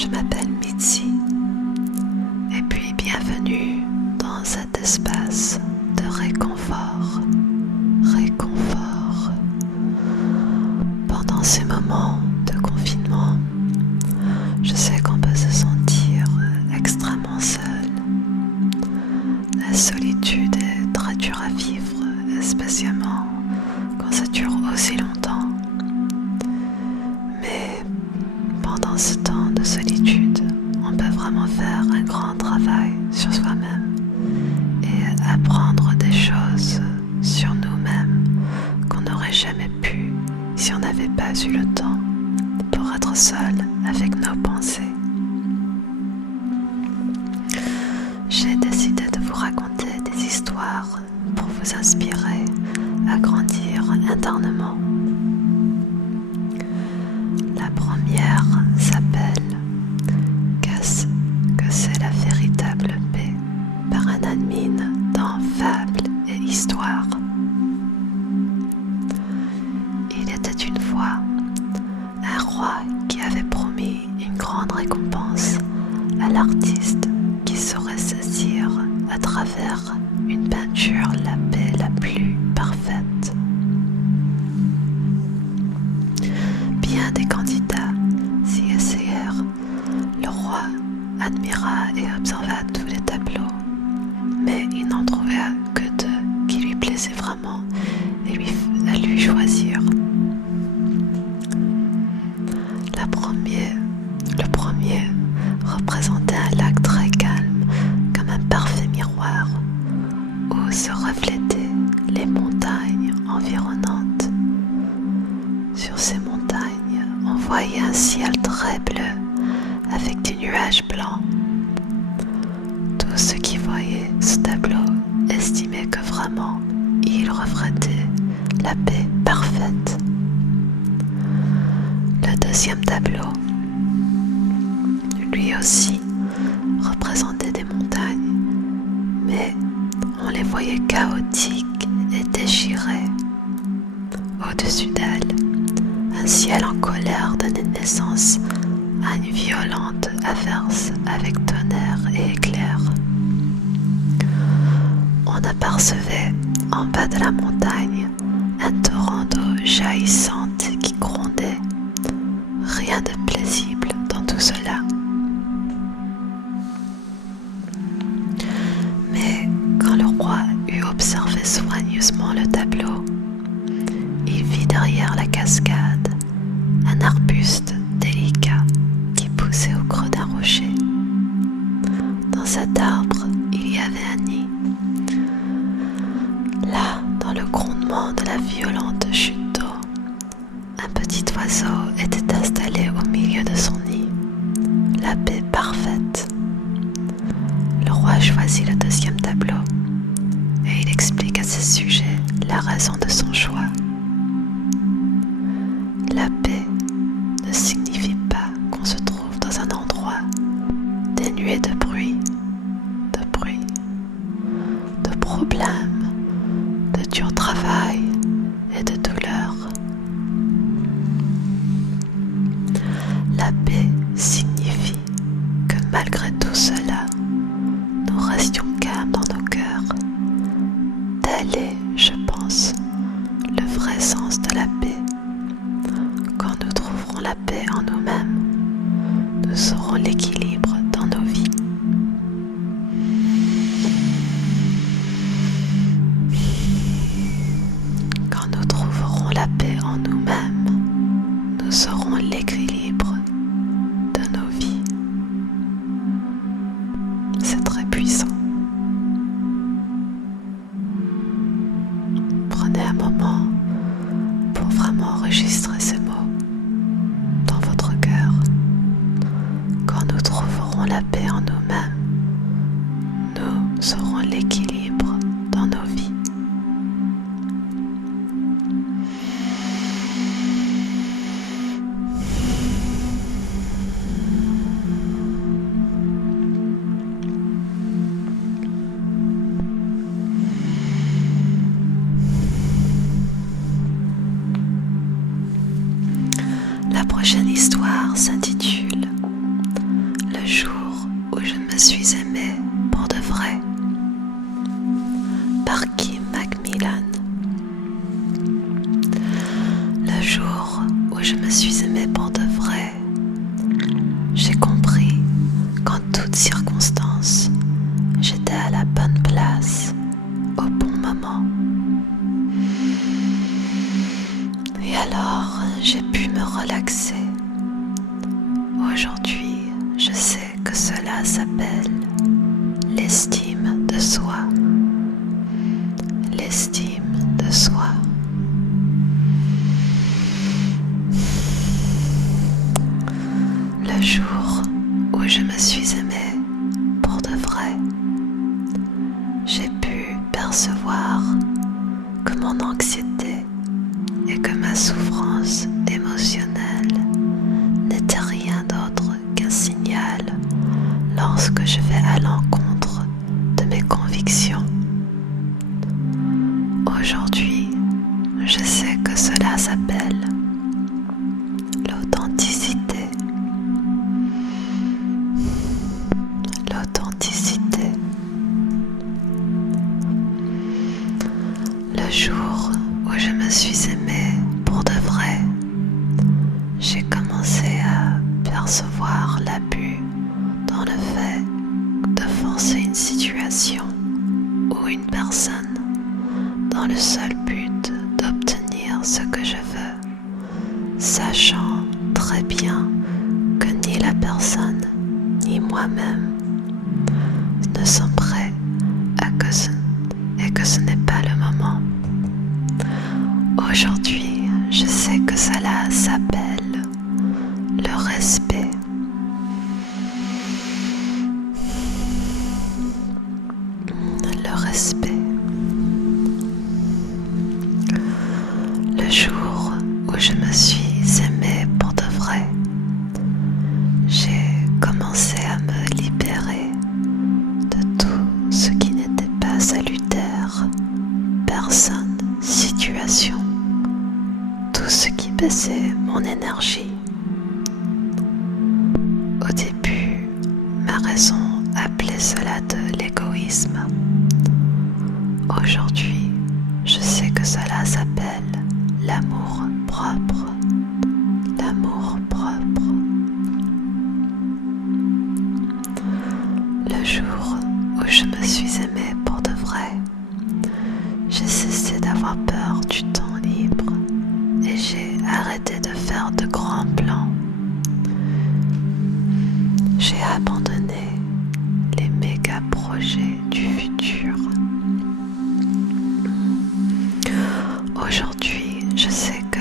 je m'appelle Mitzi et puis bienvenue dans cet espace de réconfort. Pendant ces moments de confinement, je sais qu'on peut se sentir extrêmement seul. La solitude est très dure à vivre, spécialement quand ça dure aussi longtemps. Mais pendant ce temps de solitude, on peut vraiment faire un grand travail sur soi-même et apprendre des choses sur nous-mêmes qu'on n'aurait jamais pu si on n'avait pas eu le temps pour être seul avec nos pensées. J'ai décidé de vous raconter des histoires pour vous inspirer à grandir internement. La première s'appelle « Qu'est-ce que c'est la véritable paix ?» par un admin dans Fables et Histoires. Il était une fois un roi qui avait promis une grande récompense à l'artiste qui saurait saisir à travers une peinture la paix la plus parfaite. Bien des candidats s'y essayèrent. Le roi admira et observa tous les tableaux, mais il n'en trouva que deux qui lui plaisaient vraiment et à lui choisir. Le premier représentait un lac très calme, comme un parfait miroir, où se reflétaient les montagnes environnantes. Sur ces montagnes, on voyait un ciel très bleu, avec des nuages blancs. Tous ceux qui voyaient ce tableau estimaient que vraiment, il reflétait la paix parfaite. Le deuxième tableau, lui aussi, représentait des montagnes, mais on les voyait chaotiques et déchirées. Au-dessus d'elles, un ciel en colère donnait naissance à une violente averse avec tonnerre et éclairs. On apercevait en bas de la montagne un torrent d'eau jaillissante qui grondait. Rien de paisible dans tout cela. Mais quand le roi eut observé soigneusement le tableau, il vit derrière la cascade un arbuste délicat qui poussait au creux d'un rocher. Dans cet arbre, il y avait un nid. Là, dans le grondement de la violente chute d'eau, un petit oiseau était installé au milieu de son nid. La paix parfaite. Le roi choisit le deuxième tableau et il explique à ses sujets la raison de son choix. La paix ne signifie pas qu'on se trouve dans un endroit dénué de bruit, de problèmes, de dur travail et de douleur. La paix signifie que malgré tout cela, nous restions calmes dans nos cœurs. Tel est, je pense, le vrai sens de la paix. Quand nous trouverons la paix en nous-mêmes, nous aurons l'équilibre dans nos vies. Quand nous trouverons la paix en nous-mêmes, nous aurons l'équilibre de nos vies. C'est très puissant. Prenez un moment pour vraiment enregistrer ces mots dans votre cœur. Quand nous trouverons la paix en nous-mêmes, nous aurons l'équilibre dans nos vies. La prochaine histoire s'intitule Et alors, j'ai pu me relaxer. Aujourd'hui, je sais que cela s'appelle l'estime de soi. L'estime de soi. Le jour où je me suis aimée pour de vrai, j'ai pu percevoir que mon anxiété et que ma souffrance émotionnelle n'était rien d'autre qu'un signal lorsque je vais à l'encontre de mes convictions. Aujourd'hui, je sais que cela s'appelle l'authenticité. L'authenticité. Le jour où je me suis aimée pour de vrai, j'ai commencé à percevoir l'abus dans le fait de forcer une situation ou une personne dans le seul but d'obtenir ce que je veux, sachant très bien que ni la personne ni moi-même ne sont prêts et que ce n'est pas le moment. Aujourd'hui, je sais que cela s'appelle le respect. Le respect. Le jour où je me suis aimée pour de vrai, j'ai commencé à me libérer de tout ce qui n'était pas salutaire, personne, situation, tout ce qui baissait mon énergie. Au début, ma raison appelait cela de l'égoïsme. Aujourd'hui, je sais que cela s'appelle l'amour propre. L'amour propre. Le jour où je me suis aimée pour de vrai, j'ai cessé d'avoir peur du temps libre et j'ai arrêté de faire de grands plans. J'ai abandonné les méga projets du futur. Aujourd'hui, je sais que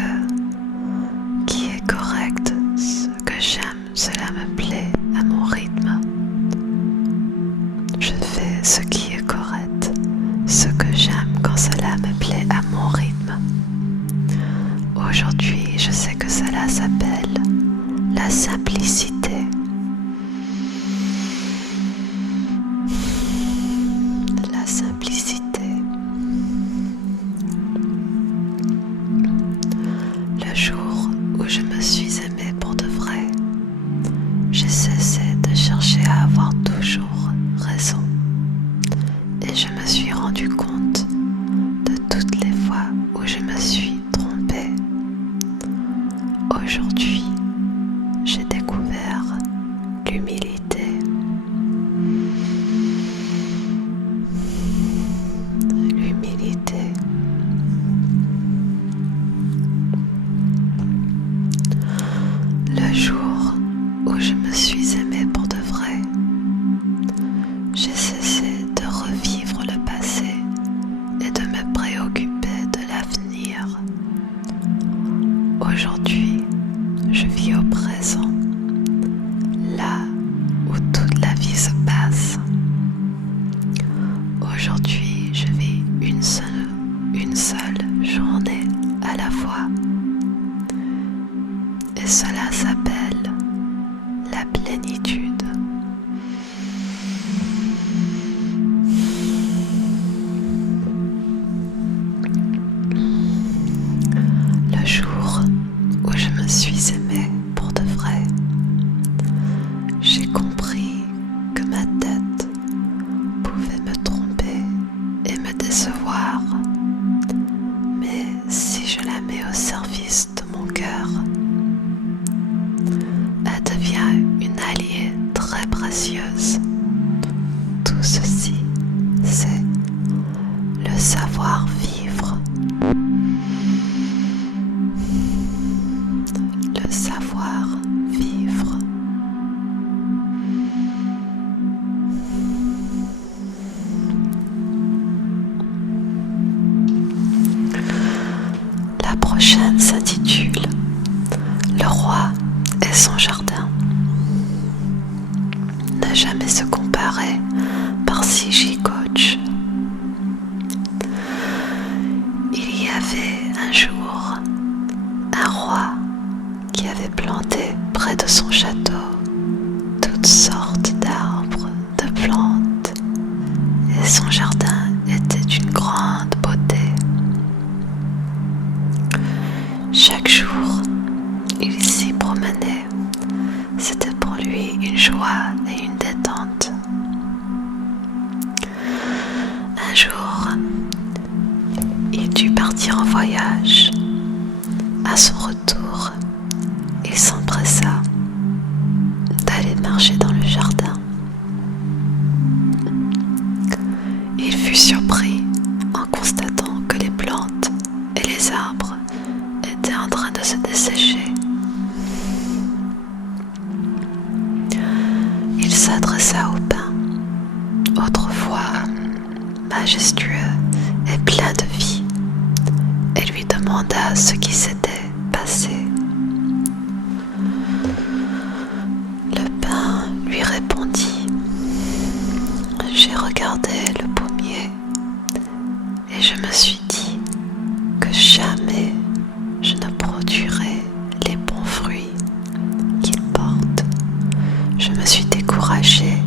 qui est correct, ce que j'aime, cela me plaît à mon rythme. Je fais ce qui est correct, ce que j'aime quand cela me plaît à mon rythme. Aujourd'hui, je sais que cela s'appelle la simplicité. La simplicité. Le jour où je me suis aimée pour de vrai, j'ai cessé de chercher à avoir toujours raison. Et je me suis rendu compte de toutes les fois où je me suis trompée. Aujourd'hui, j'ai découvert l'humilité. L'humilité. Le jour où je me suis aimée pour de vrai, j'ai cessé de revivre le passé et de me préoccuper de l'avenir. Aujourd'hui, je vis au présent, là où toute la vie se passe. Aujourd'hui, je vis une seule journée à la fois. Et cela s'appelle la plénitude. Le jour où je me suis aimée pour de vrai, j'ai compris que ma tête pouvait me tromper et me décevoir. Mais si je la mets au service de mon cœur, elle devient une alliée très précieuse. Tout ceci, c'est le savoir-vivre. La prochaine s'intitule Le roi et son jardin. Ne jamais se comparer par C.J. Koch. Il y avait un jour un roi qui avait planté près de son château toutes sortes d'arbres, de plantes, et son jardin était d'une grande beauté. Chaque jour, il s'y promenait. C'était pour lui une joie et une détente. Un jour, il dut partir en voyage. À son retour, il s'empressa d'aller marcher dans le jardin. Il fut surpris en constatant que les plantes et les arbres étaient en train de se dessécher. Il s'adressa au pin, autrefois majestueux et plein de vie, et lui demanda ce qui s'était passé. Le pin lui répondit: « J'ai regardé le pommier et je me suis dit que jamais je ne produirai les bons fruits qu'il porte. Je me suis découragée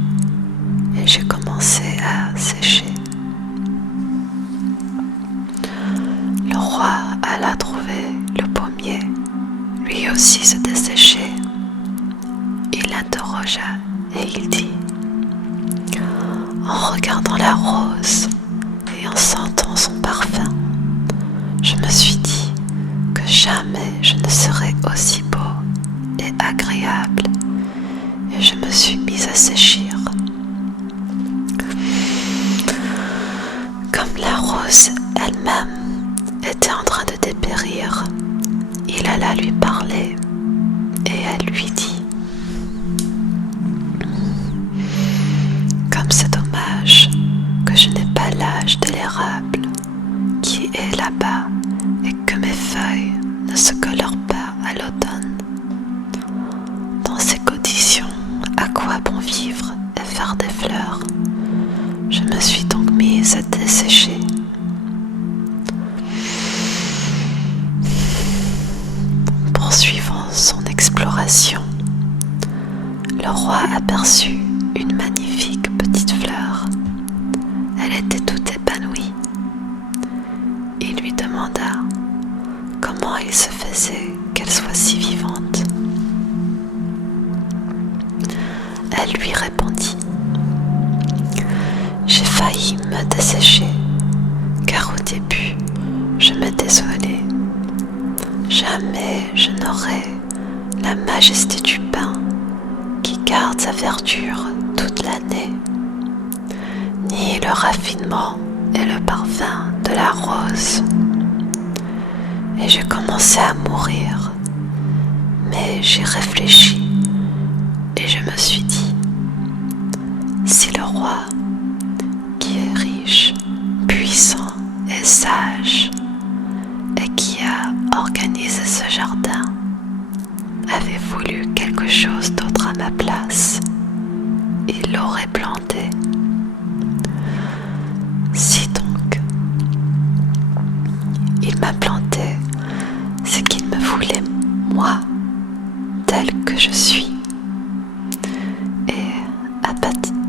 et j'ai commencé à sécher. » Le roi alla trouver le pommier, lui aussi se desséchait. Il l'interrogea et il dit: « En regardant la rose et en sentant son parfum, je me suis dit que jamais je ne serais aussi beau et agréable, et je me suis mise à séchir. Comme la rose elle-même était en train de dépérir, il alla lui parler et elle lui dit: « Comme c'est dommage que je n'ai pas l'âge de l'érable qui est là-bas et que mes feuilles ne se colorent pas à l'automne. Dans ces conditions, à quoi bon vivre et faire des fleurs? Je me suis donc mise à dessécher. » Poursuivant son exploration, le roi aperçut une magnifique petite fleur. Elle était toute épanouie. Il lui demanda comment il se faisait qu'elle soit si vivante. Elle lui répondit: « J'ai failli me dessécher, car au début, je me désolais. Jamais je n'aurai la majesté du pin qui garde sa verdure toute l'année, ni le raffinement et le parfum de la rose. Et j'ai commencé à mourir, mais j'ai réfléchi et je me suis dit: si le roi, qui est riche, puissant et sage, et qui a organisé ce jardin, avait voulu quelque chose d'autre à ma place, il l'aurait planté. Si donc il m'a planté, c'est qu'il me voulait moi, tel que je suis. Et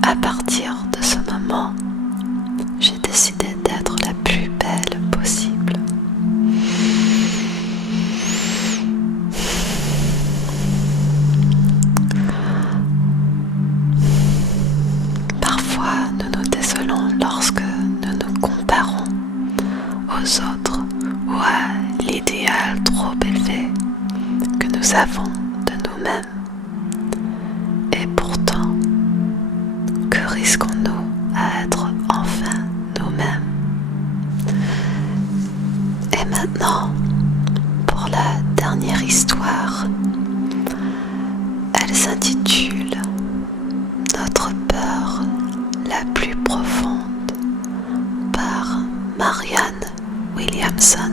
à partir de ce moment, j'ai décidé d'être la plus belle possible. » Parfois, nous nous désolons lorsque nous nous comparons aux autres ou à l'idéal trop élevé que nous avons de nous-mêmes. Et pourtant, que risquons-nous à être enfin nous-mêmes? Et maintenant, pour la dernière histoire, elle s'intitule Notre peur la plus profonde par Marianne Williamson.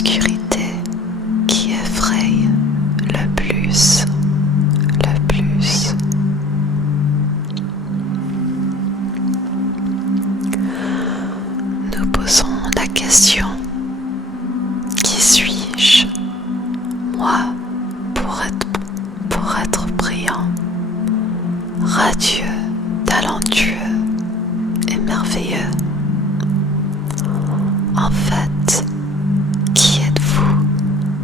l'obscurité qui effraie le plus. Nous posons la question: qui suis-je, moi, pour être brillant, radieux, talentueux et merveilleux? En fait, qui êtes-vous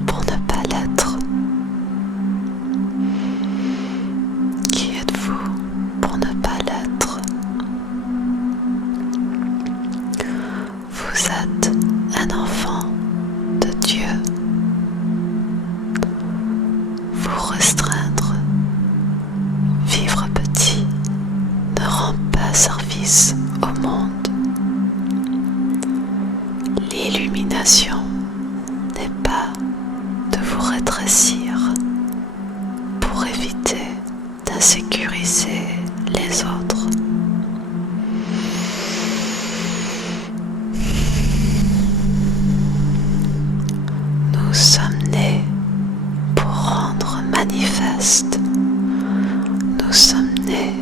pour ne pas l'être? Qui êtes-vous pour ne pas l'être? Vous êtes un enfant de Dieu. Vous restreindre, vivre petit, ne rend pas service au monde. L'illumination n'est pas de vous rétrécir pour éviter d'insécuriser les autres. Nous sommes nés pour rendre manifeste. Nous sommes nés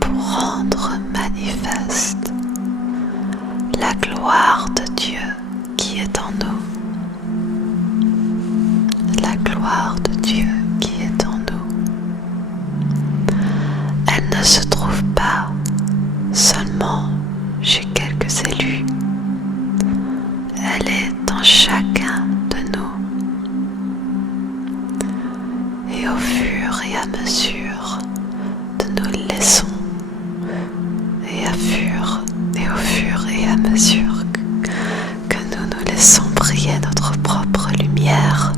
pour rendre manifeste la gloire de Dieu qui est en nous. La gloire de Dieu qui est en nous. Elle ne se trouve pas seulement chez quelques élus. Elle est dans chacun de nous. Et au fur et à mesure de nous laissons, au fur et à mesure que nous nous laissons briller notre propre lumière,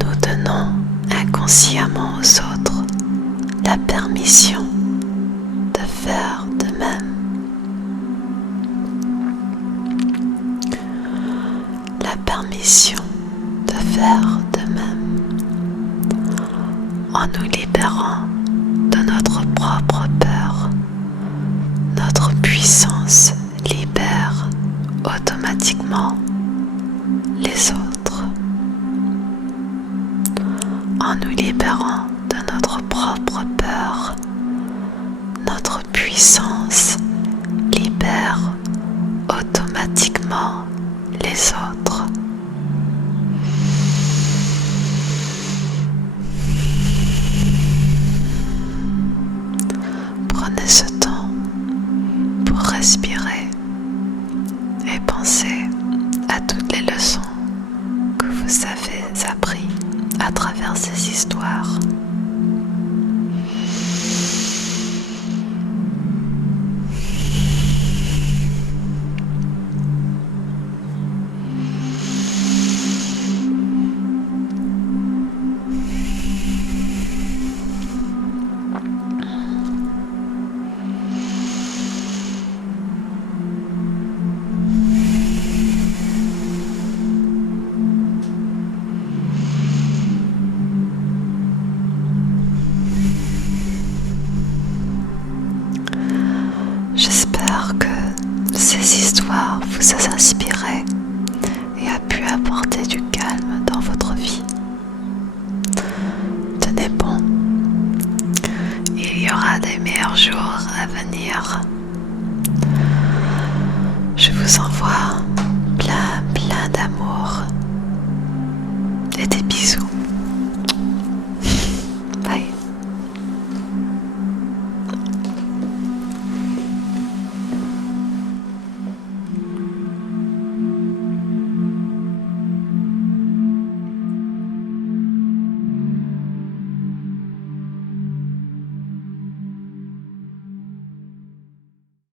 nous donnons inconsciemment aux autres la permission de faire de même. La permission de faire de même. En nous libérant de notre propre peur, notre puissance libère automatiquement les autres. En nous libérant de notre propre peur, notre puissance libère automatiquement les autres. Prenez ce temps pour respirer et penser à toutes les leçons que vous avez apprises à travers ces histoires. J'espère que ces histoires vous ont inspiré